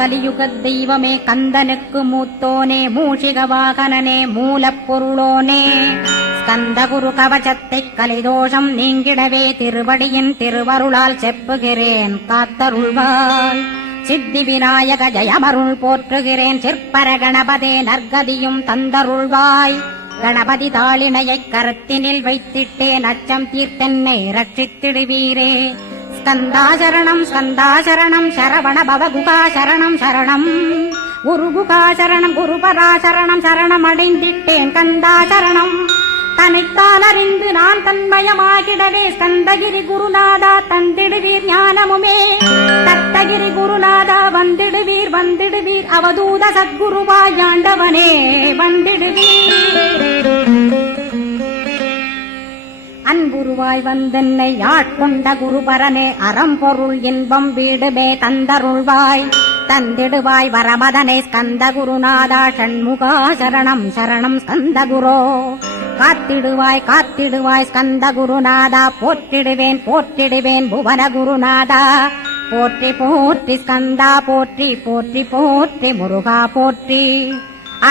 கலியுகத் தெய்வமே கந்தனுக்கு மூத்தோனே மூஷிக வாகனனே மூலப்பொருளோனே ஸ்கந்தகுரு கவசத்தைக் கலிதோஷம் நீங்கிடவே திருவடியின் திருவருளால் செப்புகிறேன் காத்தருள்வாய். சித்தி விநாயக ஜயமருள் போற்றுகிறேன் சிற்பர கணபதே நற்கதியும் தந்தருள்வாய். கணபதி தாளினையைக் கருத்தினில் வைத்திட்டேன் அச்சம் தீர்த்தென்னை ரட்சித்திடுவீரே. ஸ்கந்தாசரணம் ஸ்கந்தாசரணம் சரவண பவகுகாசரணம் சரணம் குருகுகாசரணம் குருபராசரணம் சரணம் அடைந்திட்டேன் கந்தாசரணம். தன்னைத்தான் அறிந்து நான் தன்மயமாகிடவே ஸ்கந்தகிரி குருநாதா தந்திடுவீர் ஞானமுமே. தத்தகிரி குருநாதா வந்திடுவீர் வந்திடுவீர் அவதூத சத்குருவாய் ஆண்டவனே வந்திடுவீர். அன்புருவாய் வந்தென்னை ஆட்கொண்ட குருபரனே அறம்பொருள் இன்பம் வீடுமே தந்தருள்வாய். தந்திடுவாய் வரமதனே ஸ்கந்த குருநாதா ஷண்முகா சரணம் சரணம் ஸ்கந்த குரோ. காத்திடுவாய் காத்திடுவாய் ஸ்கந்த குருநாதா போற்றிடுவேன் போற்றிடுவேன் புவன குருநாதா. போற்றி போற்றி ஸ்கந்தா போற்றி போற்றி போற்றி முருகா போற்றி.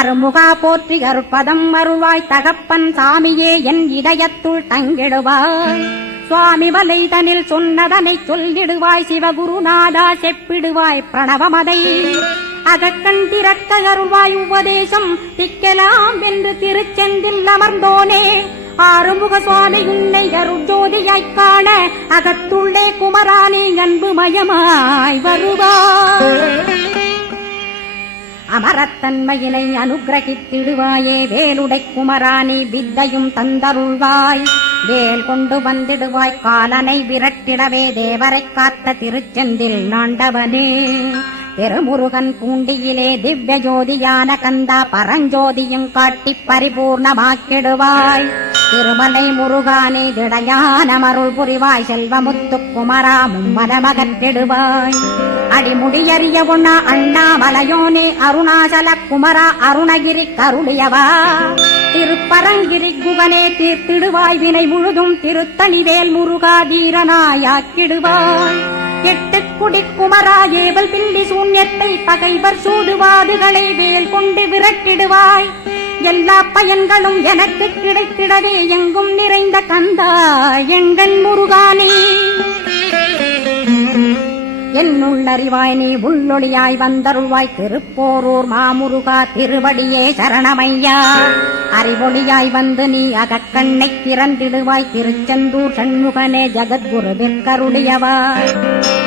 அருமுகா போற்றி அருட்பதம் அருள்வாய் தகப்பன் சாமியே என் இதயத்துள் தங்கிடுவாய். சுவாமி வலைதனில் சொன்னதனை சொல்லிடுவாய் சிவகுருநாதா செப்பிடுவாய் பிரணவமதை. அகக்கண் திறக்க அருள்வாய் உபதேசம் திக்கலாம் என்று திருச்செந்தில் அமர்ந்தோனே. ஆறுமுக சுவாமி உன்னை அருட்ஜோதியாய்க் காண அகத்துள்ளே குமரானி அன்புமயமாய் வருவாய். அமரத்தன்மையினை அனுகிரகித்திடுவாயே வேலுடை குமராணி வித்தையும் தந்தருள்வாய். வேல் கொண்டு வந்திடுவாய் காலனை விரட்டிடவே தேவரைக் காத்த திருச்செந்தில் நாண்டவனே. திருமுருகன் பூண்டியிலே திவ்ய ஜோதியான கந்தா பரஞ்சோதியும் காட்டி பரிபூர்ணமாக்கிடுவாய். திருமலை முருகானே திடையான மருள் புரிவாய் செல்வமுத்து குமரா மும்மனமகற்றிடுவாய். அடிமுடியறிய உண்ணா அண்ணாமலையோனே அருணாசல குமரா அருணகிரி கருளியவா. திருப்பரங்கிரி குகனே தீர்த்திடுவாய் வினை முழுதும் திருத்தணிவேல் முருகா தீரனாயாக்கிடுவாய். எட்டுக்குடி குமரா ஏவல் பில்லி சூன்யத்தை பகைவர் சூடுவாதுகளை வேல் கொண்டு விரட்டிடுவாய். எல்லா பயன்களும் எனக்கு கிடைத்திடவே எங்கும் நிறைந்த கந்தா எங்கள் முருகானே. என்னுள்ளறிவாய் நீ உள்ளொளியாய் வந்தருள்வாய் திருப்போரூர் மாமுருகா திருவடியே சரணமையா. அறிவொளியாய் வந்து நீ அகக்கண்ணை திறந்திடுவாய் திருச்செந்தூர் சண்முகனே ஜகத்குருவிற்கருளியவாய்.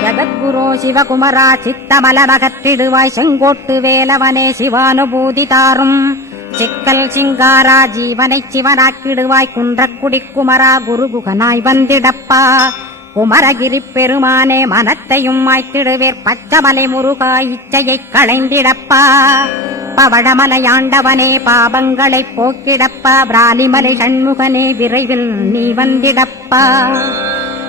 ஜகத்குரோ சிவகுமரா சித்தமலமகற்றிடுவாய் செங்கோட்டு வேலவனே சிவானுபூதி தாரும். சிக்கல் சிங்காரா ஜீவனை சிவனாக்கிடுவாய் குன்றக்குடி குமரா குருகுகனாய் வந்திடப்பா. குமரகிரி பெருமானே மனத்தையும் மாய்த்திடுவேர் பச்சமலை முருகா இச்சையைக் களைந்திடப்பா. பவழமலையாண்டவனே பாபங்களைப் போக்கிடப்பா. பிராலிமலை சண்முகனே விரைவில் நீ வந்திடப்பா.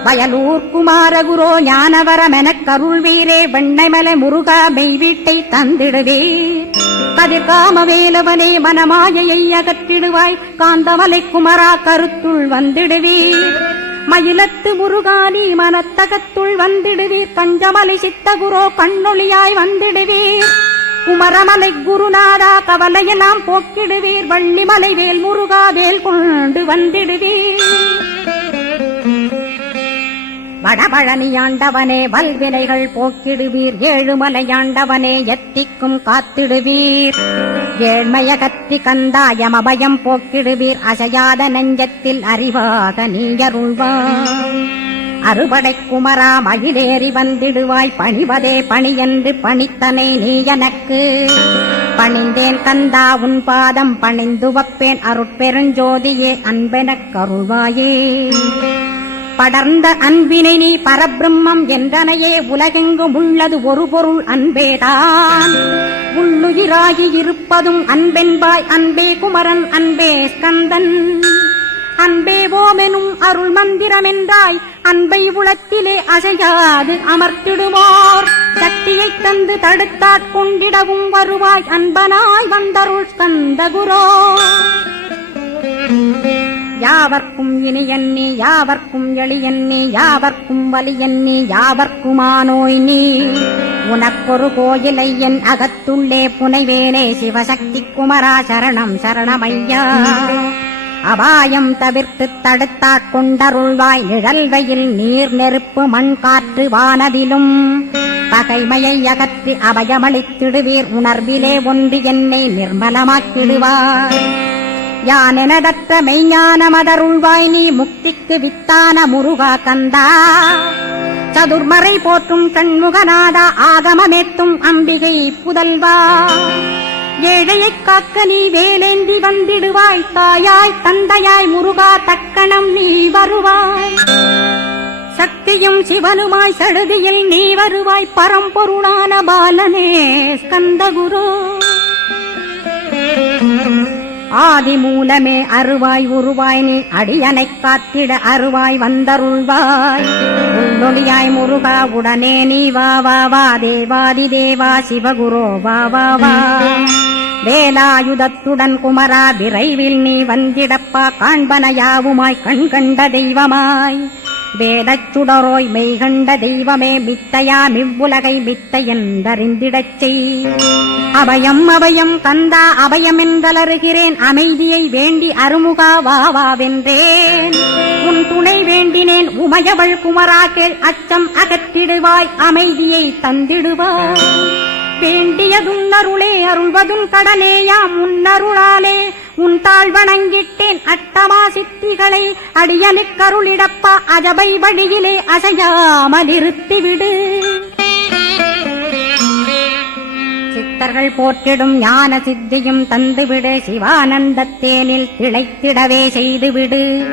வயலூர் குமாரகுரோ ஞானவரமெனக் கருள்வீரே வெண்ணைமலை முருகா மெய் வீட்டை தந்திடுவீர். கதிர்காம வேலவனே மனமாயையை அகற்றிடுவாய் காந்தமலை குமரா கருத்துள் வந்திடுவீர். மயிலத்து முருகானி மனத்தகத்துள் வந்திடுவீர். கஞ்சமலை சித்தகுரோ கண்ணொளியாய் வந்திடுவீர். குமரமலை குருநாதா கவலையெல்லாம் போக்கிடுவீர். வள்ளிமலை வேல் முருகா வேல் கொண்டு வந்திடுவீர். வடபழனியாண்டவனே வல்வினைகள் போக்கிடுவீர். ஏழுமலையாண்டவனே எத்திக்கும் காத்திடுவீர். ஏழ்மைய கத்தி கந்தாயம் அபயம் போக்கிடுவீர். அசையாத நெஞ்சத்தில் அறிவாக நீயருள்வாய். அறுபடை குமரா மயிலேறி வந்திடுவாய். பணிவதே பணியென்று பணித்தனை நீ எனக்கு. பணிந்தேன் கந்தா உன் பாதம் பணிந்து வப்பேன் அருட்பெருஞ்சோதியே அன்பெனக் கருள்வாயே. படர்ந்த அன்பினை நீ பரபிரம்மம் என்றனையே உலகெங்கும் உள்ளது ஒரு பொருள் அன்பேதான். உள்ளுயிராகி இருப்பதும் அன்பென்பாய் அன்பே குமரன் அன்பே ஸ்கந்தன். அன்பே ஓமெனும் அருள் மந்திரமென்றாய் அன்பை உளத்திலே அசையாது அமர்த்திடுவோர். சக்தியைத் தந்து தடுத்தாட்கொண்டிடவும் வருவாய் அன்பனாய் வந்தருள் ஸ்கந்த குரோ. யாவர்க்கும் இனியன் நீ, யாவர்க்கும் எளியன் நீ, யாவர்க்கும் வலியன் நீ, யாவர்க்குமானோய் நீ. உனக்கொரு கோயிலை என் அகத்துள்ளே புனைவேனே, சிவசக்தி குமரா சரணம் சரணமையா. அபாயம் தவிர்த்து தடுத்தாட்கொண்டருள்வாய், நிழல்வையில் நீர் நெருப்பு மண் காற்று வானதிலும். பகைமையை அகற்றி அபயமளித்திடுவீர், உணர்விலே ஒன்று என்னை நிர்மலமாக்கிடுவாய். யானெனதற்ற மெய்ஞானமதருள்வாய் நீ, முக்திக்கு வித்தான முருகா கந்தா. சதுர்மறை போற்றும் கண்முகநாதா, ஆகமமேத்தும் அம்பிகை புதல்வா. ஏழையைக் காக்க நீ வேலேந்தி வந்திடுவாய், தாயாய் தந்தையாய் முருகா தக்கணம் நீ வருவாய். சக்தியும் சிவனுமாய் சடுதியில் நீ வருவாய், பரம்பொருளான பாலனே ஸ்கந்தகுரு. ஆதி மூலமே அருவாய் உருவாய் நீ, அடியனைக் காத்திட அருவாய் வந்தருள்வாய். உள்ளொளியாய் முருகா உடனே நீ வா வா வா, தேவாதி தேவா சிவகுரோ வா வா வா. வேலாயுதத்துடன் குமரா விரைவில் நீ வந்திடப்பா, காண்பன யாவுமாய் கண் கண்ட தெய்வமாய். வேதச் சுடரோய் மெய்கண்ட தெய்வமே, மித்தையா மிவ்வுலகை மித்தையென்றறிந்திடச் செய். அபயம் அபயம் கந்தா அபயமென்றலறுகிறேன், அமைதியை வேண்டி அருமுகா வாவாவென்றேன். உன் துணை வேண்டினேன் உமையவள் குமரா கேள், அச்சம் அகற்றிடுவாய் அமைதியை தந்திடுவாய். வேண்டியதும் அருளே அருள்வதும் கடனேயாம், உன்னருளாலே உன் தாழ் வணங்கிட்டேன் அட்டமா சித்திகளை. அடியனுக்கருளிடப்பா அஜபை வழியிலே அசையாமலிருத்திவிடு. சித்தர்கள் போற்றிடும் ஞான சித்தியும் தந்துவிடு, சிவானந்தத்தேனில் திளைத்திடவே செய்துவிடு.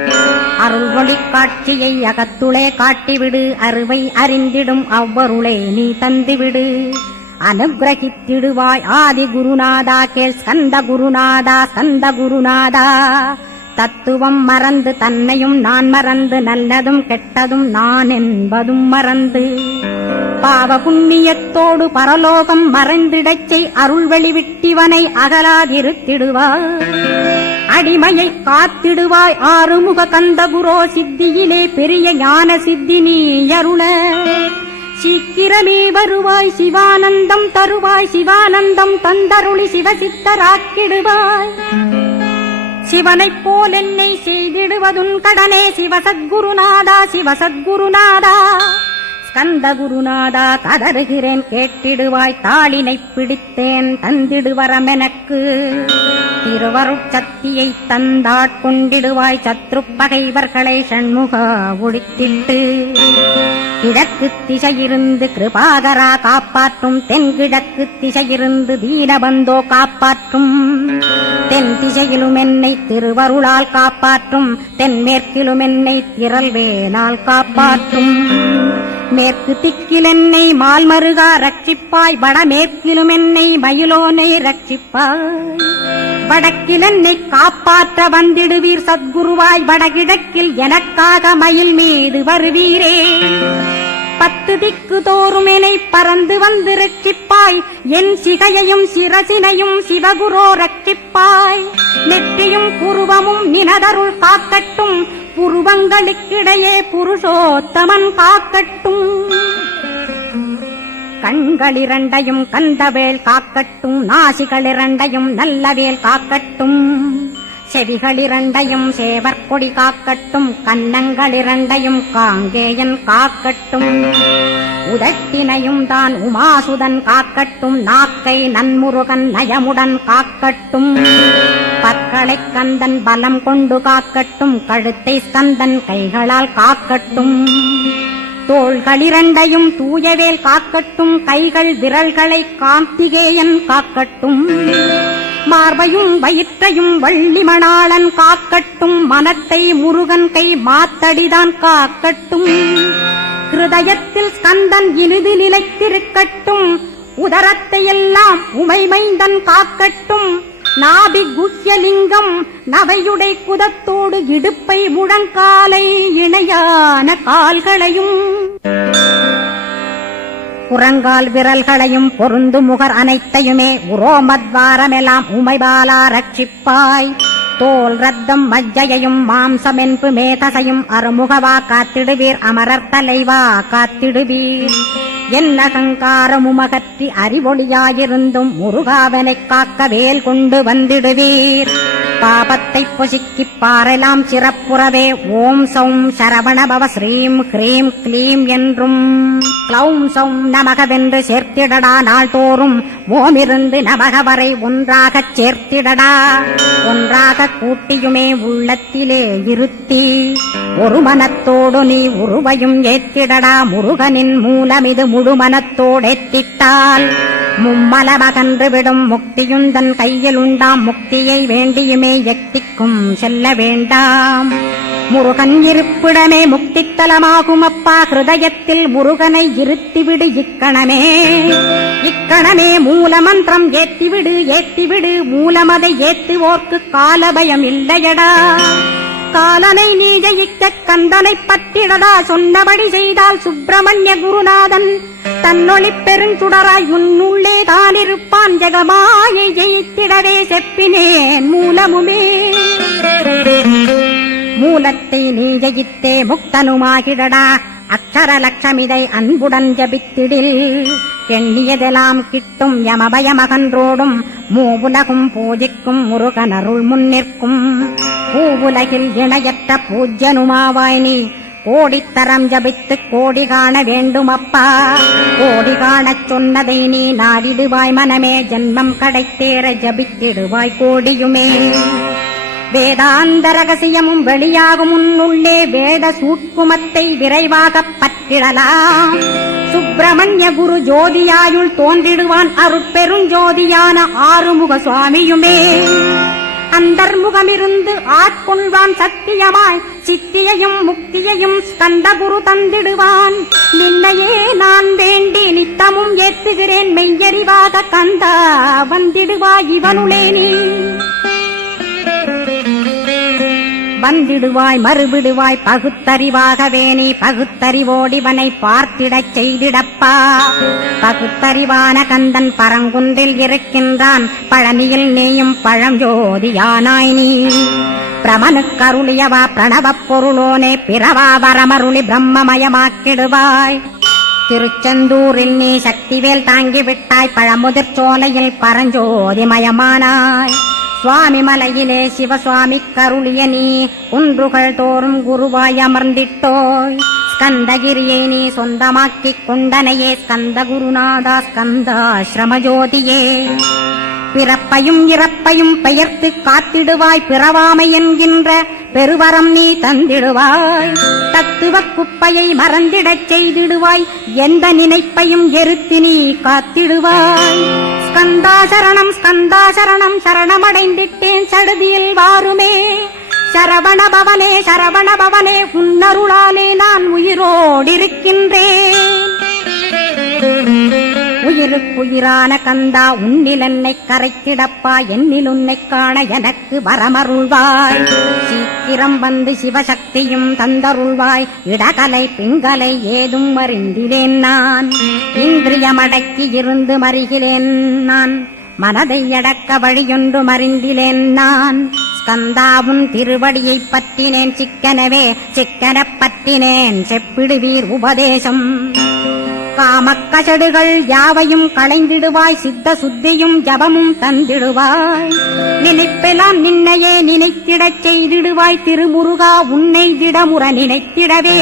அருள் ஒளி காட்சியை அகத்துளே காட்டிவிடு, அருவை அறிந்திடும் அவ்வருளை நீ தந்துவிடு. அனுகிரகித்திடுவாய் ஆதி குருநாதா கேள், ஸ்கந்த குருநாதா ஸ்கந்த குருநாதா. தத்துவம் மறந்து தன்னையும் நான் மறந்து, நல்லதும் கெட்டதும் நான் என்பதும் மறந்து, பாவ புண்ணியத்தோடு பரலோகம் மறைந்திடச் செய். அருள் வெளிவிட்டிவனை அகலாதிருத்திடுவாய், அடிமையை காத்திடுவாய். ஆறுமுக கந்தகுரோ சித்தியிலே பெரிய ஞான சித்தி நீ அருள. சீக்கிரமே வருவாய் சிவானந்தம் தருவாய், சிவானந்தம் தந்தருளி சிவசித்தராக்கிடுவாய். சிவனைப் போல் என்னை செய்திடுவதுன் கடனே, சிவசத்குருநாதா சிவசத்குருநாதா. ஸ்கந்த குருநாதா கதறுகிறேன் கேட்டிடுவாய், தாளினைப் பிடித்தேன் தந்திடுவரமெனக்கு. திருவருட்சக்தியை தந்தாட்கொண்டிடுவாய், சத்ரு பகைவர்களை ஷண்முகா ஒழித்திட்டு. கிழக்கு திசையிருந்து கிருபாகரா காப்பாற்றும், தென்கிழக்கு திசையிருந்து தீனபந்தோ காப்பாற்றும். தென் திசையிலும் என்னை திருவருளால் காப்பாற்றும், தென்மேற்கிலும் என்னை திரள்வேனால் காப்பாற்றும். மேற்கு திக்கில் என்னை மால்மருகா ரட்சிப்பாய், வடமேற்கிலும் என்னை மயிலோனை ரட்சிப்பாய். வடக்கில் என்னை காப்பாற்ற வந்திடுவீர் சத்குருவாய், வடகிழக்கில் எனக்காக மயில் மீது வருவீரே. 10 திக்கு தோறும் என்னை பறந்து வந்து ரட்சிப்பாய், என் சிகையையும் சிரசினையும் சிவகுரோ ரட்சிப்பாய். நெற்றியும் புருவமும் நினதருள் காக்கட்டும், புருவங்களுக்கிடையே புருஷோத்தமன் காக்கட்டும். கண்களிரண்டையும் கந்தவேல் காக்கட்டும், நாசிகளிரண்டையும் நல்லவேல் காக்கட்டும். செவிகளிரண்டையும் சேவற்கொடி காக்கட்டும், கன்னங்களிரண்டையும் காங்கேயன் காக்கட்டும். உதட்டினையும் தான் உமாசுதன் காக்கட்டும், நாக்கை நன்முருகன் நயமுடன் காக்கட்டும். பற்களைக் கந்தன் பலம் கொண்டு காக்கட்டும், கழுத்தை ஸ்கந்தன் கைகளால் காக்கட்டும். தோள்களிரண்டையும் தூயவேல் காக்கட்டும், கைகள் விரல்களை கார்த்திகேயன் காக்கட்டும். மார்பையும் வயிற்றையும் வள்ளிமணாளன் காக்கட்டும், மனத்தை முருகன் கை மாத்தடிதான் காக்கட்டும். ஹிருதயத்தில் ஸ்கந்தன் இனிது நிலைத்திருக்கட்டும், உதரத்தை எல்லாம் உமைமைந்தன் காக்கட்டும். நாபி குஹ்யலிங்கம் நவையுடை குதத்தோடு இடுப்பை முழங்காலை இணையான கால்களையும் புறங்கால் விரல்களையும் பொருந்து முகர் அனைத்தையுமே உரோமத்வாரமெல்லாம் உமைபாலா ரட்சிப்பாய். தோல் ரத்தம் மஜ்ஜையும் மாம்சமென்பு மேதசையும் அருமுகவா காத்திடுவீர் அமரர் தலைவா காத்திடுவீர் என் அகங்காரமுமகற்றி அறிவொளியாயிருந்தும் முருகாவனைக் காக்க வேல் கொண்டு வந்திடுவீர் பாபத்தை பொசுக்கிப் பாரெலாம் சிறப்புறவே ஓம் சௌம் சரவணபவ ஸ்ரீம் ஹ்ரீம் க்ளீம் என்றும் க்ளௌம் சௌம் நமகவென்று சேர்த்திடடா நாள்தோறும் ஓமிருந்து நமக வரை ஒன்றாகச் சேர்த்திடடா ஒன்றாக கூட்டியுமே உள்ளத்திலே இருத்தி ஒரு மனத்தோடு நீ உருவையும் ஏத்திடடா முருகனின் மூலமிது முழு மனத்தோடேத்திட்டால் மும்மலமகன்று விடும் முக்தியுந்தன் கையில் உண்டாம் முக்தியை வேண்டியுமே எட்டிக்கும் செல்ல வேண்டாம் முருகன் இருப்பிடமே முக்தித்தலமாகும் அப்பா ஹிருதயத்தில் முருகனை இருத்திவிடு இக்கணமே மூலமந்திரம் ஏத்திவிடு மூலமதை ஏத்துவோர்க்கு காலபயம் இல்லையடா காலனை நீ ஜெயிக்க கந்தனை பற்றிடடா சொன்னபடி செய்தால் சுப்பிரமணிய குருநாதன் தன்னொளி பெருஞ்சுடராய் உன்னுள்ளே தானிருப்பான் ஜெகமாயை ஜெயித்திடவே செப்பினேன் மூலமுமே மூலத்தை நீ ஜெயித்தே முக்தனுமாகிடடா அக்ஷர லட்சமிதை அன்புடன் ஜபித்திடில் எண்ணியதெல்லாம் கிட்டும் யமபயமகன்றோடும் மூவுலகும் பூஜிக்கும் முருகனருள் முன்னிற்கும் பூவுலகில் இணையற்ற பூஜ்யனுமாவாய் நீ கோடித்தரம் ஜபித்து கோடி காண வேண்டும் அப்பா கோடி காணச் சொன்னதை நீ நாடிடுவாய் மனமே ஜென்மம் கடைத்தேற ஜபித்திடுவாய் கோடியுமே வேதாந்த ரகசியமும் வெளியாகும் உன்னுள்ளே வேத சூட்குமத்தை விரைவாகப் பற்றிடலாம் சுப்பிரமணிய குரு ஜோதியாயுள் தோன்றிடுவான் அருட்பெருஞ்சோதியான ஆறுமுக சுவாமியுமே அந்தர்முகமிருந்து ஆட்கொள்வான் சத்தியமாய் சித்தியையும் முக்தியையும் ஸ்கந்தகுரு தந்திடுவான் நின்னையே நான் வேண்டி நித்தமும் ஏத்துகிறேன் மெய்யறிவாக கந்தா வந்திடுவாய் இவனுளே நீ வந்திடுவாய் மறுவிடுவாய் பகுத்தறிவாகவே நீ பகுத்தறிவோடிவனை பார்த்திடச் செய்திடப்பா பகுத்தறிவான கந்தன் பரங்குன்றில் இருக்கின்றான் பழனியில் நீயும் பழஞ்சோதியானாய் நீ பிரமனுக்கருளியவா பிரணவப் பொருளோனே பிறவா வரமருளி பிரம்மமயமாக்கிடுவாய் திருச்செந்தூரில் நீ சக்திவேல் தாங்கிவிட்டாய் பழமுதிர் சோலையில் பரஞ்சோதிமயமானாய் சுவாமி மலையிலே சிவசுவாமி கருளிய நீ குன்றுகள் தோறும் குருவாய் அமர்ந்திட்டோய் ஸ்கந்தகிரியை நீ சொந்தமாக்கிக் கொண்டனையே ஸ்கந்த குருநாதா ஸ்கந்தாஸ்ரமஜோதியே பிறப்பையும் இறப்பையும் பெயர்த்து காத்திடுவாய் பிறவாமை என்கின்ற பெருவரம் நீ தந்திடுவாய் தத்துவ குப்பையை மறந்திடச் செய்திடுவாய் எந்த நினைப்பையும் எரித்து நீ காத்திடுவாய் ஸ்கந்தாசரணம் ஸ்கந்தாசரணம் சரணமடைந்திட்டேன் சடுதியில் வாருமே சரவணபவனே உன்னருளாலே நான் உயிரோடிருக்கின்றேன் உயிருக்குயிரான கந்தா உன்னில் என்னை கரைக்கிடப்பா என்னில் உன்னை காண எனக்கு வரமருள்வாய் சீக்கிரம் வந்து சிவசக்தியும் தந்தருள்வாய் இடகலை பிங்கலை ஏதும் அறிந்திலேன் நான் இந்திரியமடக்கி இருந்து மறிகிறேன் நான் மனதை அடக்க வழியொன்று மறிந்திலேன் நான் ஸ்கந்தாவும் திருவடியைப் பற்றினேன் சிக்கனப் பற்றினேன் செப்பிடுவீர் உபதேசம் காமக்கசடுகள் யாவையும் களைந்திடுவாய் சித்த சுத்தியும் ஜபமும் தந்திடுவாய் நினைப்பெல்லாம் நின்னையே நினைத்திடச் செய்திடுவாய் திருமுருகா உன்னை திடமுற நினைத்திடவே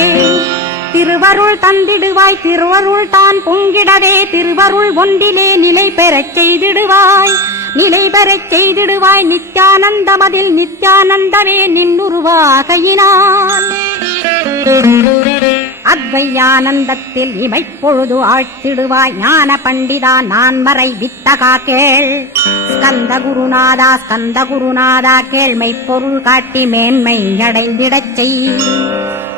திருவருள் தந்திடுவாய் திருவருள் தான் பொங்கிடவே திருவருள் ஒன்றிலே நிலை பெறச் செய்திடுவாய் நித்யானந்தமதில் நித்யானந்தமே நின்னுருவாகையினான் அத்வையானந்தத்தில் இமைப்பொழுது ஆழ்த்திடுவாய் ஞான பண்டிதா நான் மறை வித்தகா கேள் ஸ்கந்த குருநாதா கேள்மை பொருள் காட்டி மேன்மை அடைந்திடச் செய்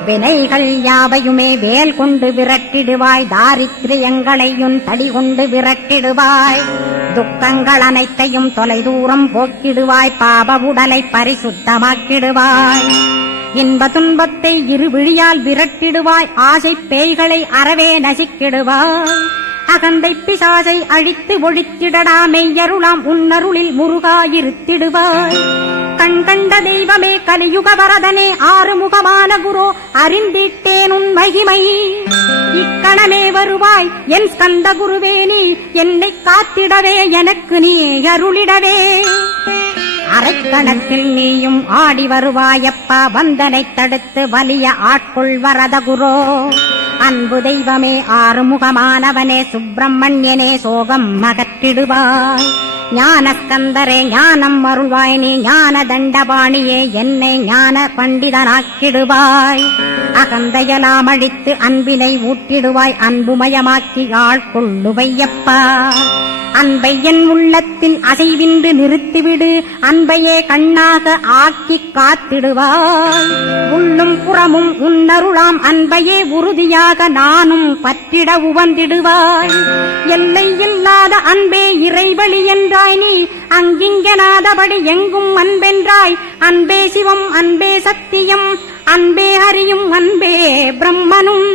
வினைகள் யாவையுமே வேல் கொண்டு விரட்டிடுவாய் தாரித்ரியங்களையும் தடி கொண்டு விரட்டிடுவாய் துக்கங்கள் அனைத்தையும் தொலைதூரம் போக்கிடுவாய் பாப உடலை பரிசுத்தமாக்கிடுவாய் இன்ப துன்பத்தை இருவிழியால் விரட்டிடுவாய் ஆசை பேய்களை அறவே நசிக்கிடுவாய் அகந்தை பிசாசை அழித்து ஒழித்திடடா மெய்யருளாம் உன்னருளில் முருகா இருத்திடுவாய் கண் கண்ட தெய்வமே கலியுக வரதனே ஆறுமுகமான குரு அறிந்திட்டேன் உன் மகிமை. இக்கணமே வருவாய் என் ஸ்கந்த குருவே, நீ என்னை காத்திடவே எனக்கு நீ அருளிடவே. அரைக்கணத்தில் நீயும் ஆடி வருவாயப்பா, வந்தனை தடுத்து வலிய ஆட்கொள் வரத குரோ. அன்பு தெய்வமே ஆறுமுகமானவனே சுப்பிரமணியனே சோகம் அகற்றிடுவாய். ஞானஸ்கந்தரே ஞானம் அருள்வாய், நீ ஞான தண்டபாணியே என்னை ஞான பண்டிதனாக்கிடுவாய். அகந்தையலாம் அழித்து அன்பினை ஊட்டிடுவாய், அன்புமயமாக்கி ஆட்கொள்ளுவையப்பா. அன்பை என் உள்ளத்தில் அசைவின்று நிறுத்திவிடு, அன்பையே கண்ணாக ஆக்கி காத்திடுவாய். உள்ளும் புறமும் உன்னருளாம் அன்பையே உறுதியாக நானும் பற்றிட உவந்திடுவாய். எல்லை இல்லாத அன்பே இறைவழி என்றாய் நீ, அங்கிங்கனாதபடி எங்கும் அன்பென்றாய். அன்பே சிவம் அன்பே சத்தியம் அன்பே அறியும் அன்பே பிரம்மனும்.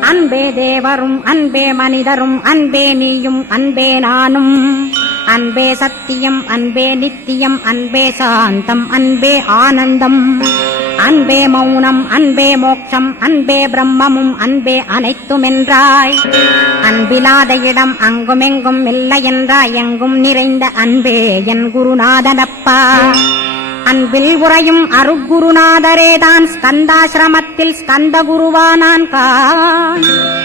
அன்பே தேவரும் அன்பே மனிதரும் அன்பே நீயும் அன்பே நானும். அன்பே சத்தியம் அன்பே நித்தியம் அன்பே சாந்தம் அன்பே ஆனந்தம். அன்பே மௌனம் அன்பே மோட்சம் அன்பே பிரம்மமும் அன்பே அனைத்துமென்றாய். அன்பிலாத இடம் அங்குமெங்கும் இல்லை என்றாய், எங்கும் நிறைந்த அன்பே என் குருநாதனப்பா. அன்பில் உறையும் அருக்குருநாதரேதான் ஸ்கந்தாசிரமத்தில் ஸ்கந்த குருவானான் கான்.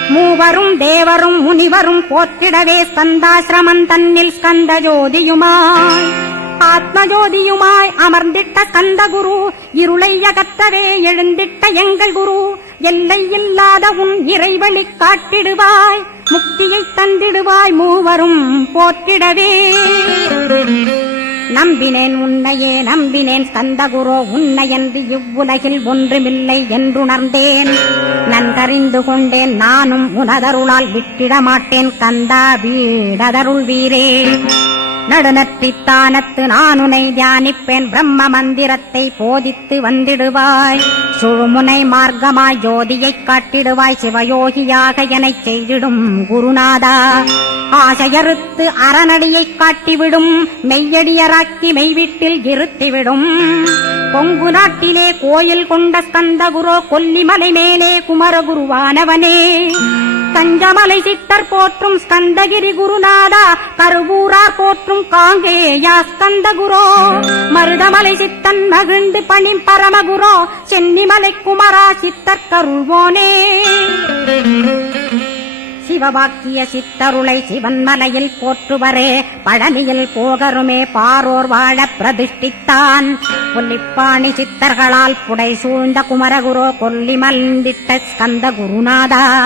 மூவரும் தேவரும் முனிவரும் போற்றிடவே ஸ்கந்தாசிரமம் தன்னில் ஸ்கந்த ஜோதியுமாய் ஆத்மஜோதியுமாய் அமர்ந்திட்ட ஸ்கந்த குரு. இருளை அகற்றவே எழுந்திட்ட எங்கள் குரு. எல்லை இல்லாத உன் இறைவழி காட்டிடுவாய், முக்தியை தந்திடுவாய் மூவரும் போற்றிடவே. நம்பினேன் உன்னையே நம்பினேன் ஸ்கந்தகுரோ, உன்னையன்று இவ்வுலகில் ஒன்றுமில்லை என்றுணர்ந்தேன். நன்கறிந்து கொண்டேன் நானும் உனதருளால் விட்டிட மாட்டேன் கந்தா வீடதருள் வீரே. நடுநற்றித்தானத்து நான் உனை தியானிப்பேன், பிரம்ம மந்திரத்தை போதித்து வந்திடுவாய். சுழுமுனை மார்க்கமாய் ஜோதியைக் காட்டிடுவாய், சிவயோகியாக எனச் செய்திடும் குருநாதா. ஆசையறுத்து அறநடியைக் காட்டிவிடும், மெய்யடியராக்கி மெய்வீட்டில் இருத்திவிடும். கொங்கு நாட்டிலே கோயில் கொண்ட ஸ்கந்தகுரோ, கொல்லிமலை மேலே குமரகுருவானவனே. கஞ்சமலை சித்தர் போற்றும் ஸ்கந்தகிரி குருநாதா, கருவூரார் போற்றும் காங்கேயா ஸ்கந்தகுரோ. மருதமலை சித்தன் மகிழ்ந்து பணி பரமகுரோ, சென்னிமலை குமரா சித்தர் கருள்வோனே. சிவவாக்கிய சித்தருளை சிவன்மலையில் போற்றுவரே, பழனியில் போகருமே பாரோர் வாழ பிரதிஷ்டித்தான். கொல்லிப்பாணி சித்தர்களால் புடை சூழ்ந்த குமரகுரோ, கொல்லிமல்ந்திட்ட ஸ்கந்த குருநாதா.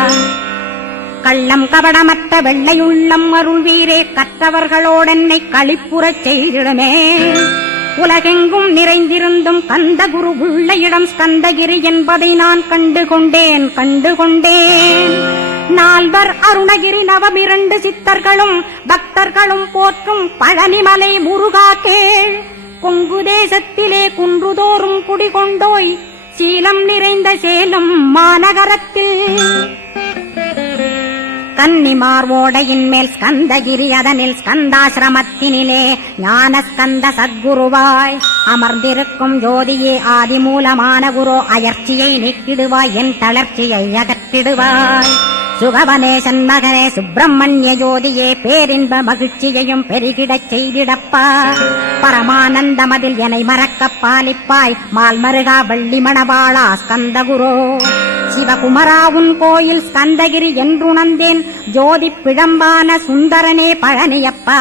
கள்ளம் கபடமற்ற வெள்ளையுள்ளம் அருள் வீரே, கற்றவர்களோடென்னை களிப்புறச் செய்திடுமே. உலகெங்கும் நிறைந்திருந்தும் கந்த குரு உள்ள இடம் ஸ்கந்தகிரி என்பதை நான் கண்டுகொண்டேன். நால்வர் அருணகிரி நவமிரண்டு சித்தர்களும் பக்தர்களும் போற்றும் பழனிமலை முருகா கேள். கொங்கு தேசத்திலே குன்றுதோறும் குடிகொண்டோய், சீலம் நிறைந்த சேலம் மாநகரத்தில். கன்னிமார் ஓடையின் மேல் ஸ்கந்தகிரி, அதனில் ஸ்கந்தாசிரமத்தினிலே ஞான ஸ்கந்த சத்குருவாய் அமர்ந்திருக்கும் ஜோதியே ஆதிமூலமான குரு. அயற்சியை நீக்கிடுவாய், என் தளர்ச்சியை அகற்றிடுவாய். சுகவனேசன் மகனே சுப்பிரமணிய ஜோதியே, பேரின்ப மகிழ்ச்சியையும் பெருகிடச் செய்திடப்பா. பரமானந்தமதில் என்னை மறக்கப் பாலிப்பாய், மால்மருகா வள்ளி மணவாளா ஸ்கந்தகுரோ. சிவகுமரா உன் கோயில் ஸ்கந்தகிரி என்றுணர்ந்தேன், ஜோதி பிழம்பான சுந்தரனே பழனியப்பா.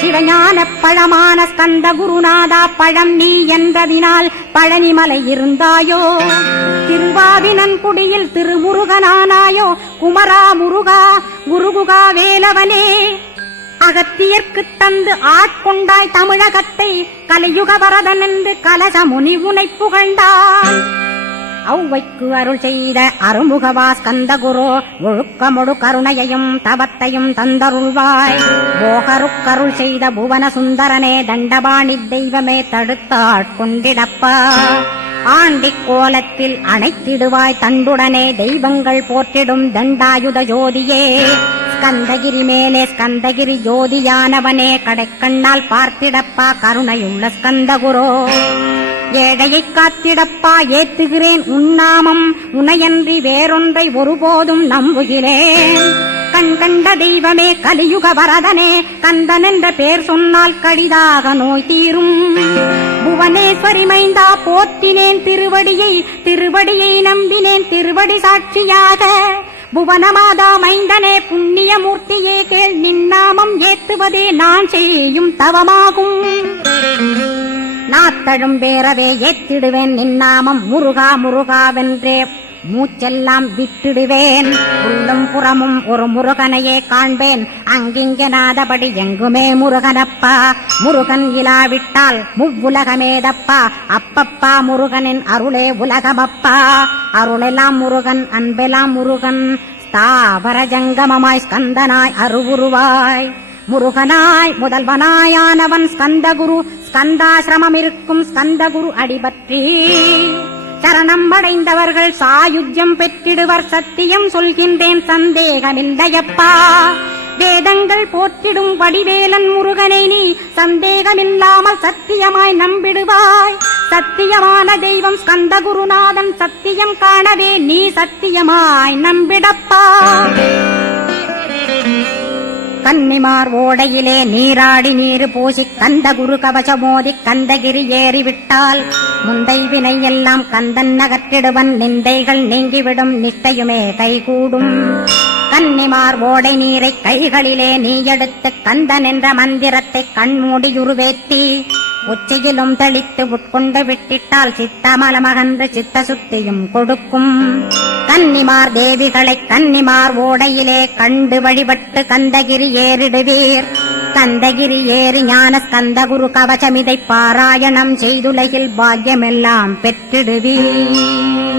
சிவஞான பழமான ஸ்கந்த குருநாதா, பழம் நீ என்றதினால் பழனிமலை இருந்தாயோ. திருவாவினன்குடியில் திருமுருகனானாயோ, குமரா முருகா குருகுகா வேலவனே. அகத்தியர்க்குத் தந்து ஆட்கொண்டாய் தமிழகத்தை, கலியுக வரதன் என்று கலசமுனி உனை புகழ்ந்தாள். ஔவைக்கு அருள் செய்த அருமுகவா ஸ்கந்தகுரோ, ஒழுக்கமொடு கருணையையும் தவத்தையும் தந்தருள்வாய். போகருக்கருள் செய்த புவன சுந்தரனே, தண்டபாணி தெய்வமே தடுத்தாட்கொண்டிடப்பா. ஆண்டிக் கோலத்தில் அணைத்திடுவாய் தண்டுடனே, தெய்வங்கள் போற்றிடும் தண்டாயுத ஜோதியே. ஸ்கந்தகிரி மேலே ஸ்கந்தகிரி ஜோதியானவனே கடைக்கண்ணால் பார்த்திடப்பா கருணையுள்ள ஸ்கந்தகுரோ ஏழையை காத்திடப்பா ஏத்துகிறேன் உன்னாமம் உனையன்றி வேறொன்றை ஒருபோதும் நம்புகிறேன் கண் கண்ட தெய்வமே கலியுக வரதனே கந்தன் என்ற பேர் சொன்னால் கடிதாக நோய் தீரும் புவனேஸ்வரி மைந்தா போற்றினேன் திருவடியை நம்பினேன் திருவடி சாட்சியாக புவனமாதா மைந்தனே புண்ணியமூர்த்தியே கேள் நின்னாமம் ஏத்துவதே நான் செய்யும் தவமாகும் நாத்தழும் பேரவே ஏத்திடுவேன் நின்னாமம் முருகா முருகாவென்றே மூச்செல்லாம் விட்டிடுவேன் உள்ளும் புறமும் ஒரு முருகனையே காண்பேன் அங்கிங்கனாதபடி எங்குமே முருகனப்பா முருகன் இலாவிட்டால் முவ்வுலகமேதப்பா அப்பப்பா முருகனின் அருளே உலகமப்பா அருளெல்லாம் முருகன் அன்பெல்லாம் முருகன் ஸ்தாவர ஜங்கமமாய் ஸ்கந்தனாய் அருவுருவாய் முருகனாய் முதல்வனாயானவன் ஸ்கந்தகுரு ஸ்கந்தாசிரமம் இருக்கும் ஸ்கந்தகுரு அடிபற்றி சரணம் அடைந்தவர்கள் சாயுஜ்யம் பெற்றிடுவர் சத்தியம் சொல்கின்றேன் சந்தேகமில்லையப்பா வேதங்கள் போற்றிடும் வடிவேலன் முருகனை நீ சந்தேகமில்லாமல் சத்தியமாய் நம்பிடுவாய் சத்தியமான தெய்வம் ஸ்கந்தகுருநாதன் சத்தியம் காணவே நீ சத்தியமாய் நம்பிடப்பா கன்னிமார் ஓடையிலே நீராடி நீரு பூசி கந்தகுரு கவசமோதி கந்தகிரி ஏறிவிட்டால் முந்தை வினை எல்லாம் கந்தன் நகற்றிடுவன் நிந்தைகள் நீங்கிவிடும் நிஷ்டையுமே கைகூடும் கன்னிமார் ஓடை நீரை கைகளிலே நீ எடுத்து கந்தன் என்ற மந்திரத்தை கண்மூடியுருவேத்தி உச்சியிலும் தெளித்து உட்கொண்டு விட்டிட்டால் சித்தமலமகன்று சித்த சுத்தியும் கொடுக்கும் கன்னிமார் தேவிகளை கன்னிமார் ஓடையிலே கண்டு வழிபட்டு கந்தகிரி ஏறிடுவீர் கந்தகிரி ஏறி ஞான ஸ்கந்தகுரு கவசமிதை பாராயணம் செய்துலகில் பாக்கியமெல்லாம் பெற்றிடுவீர்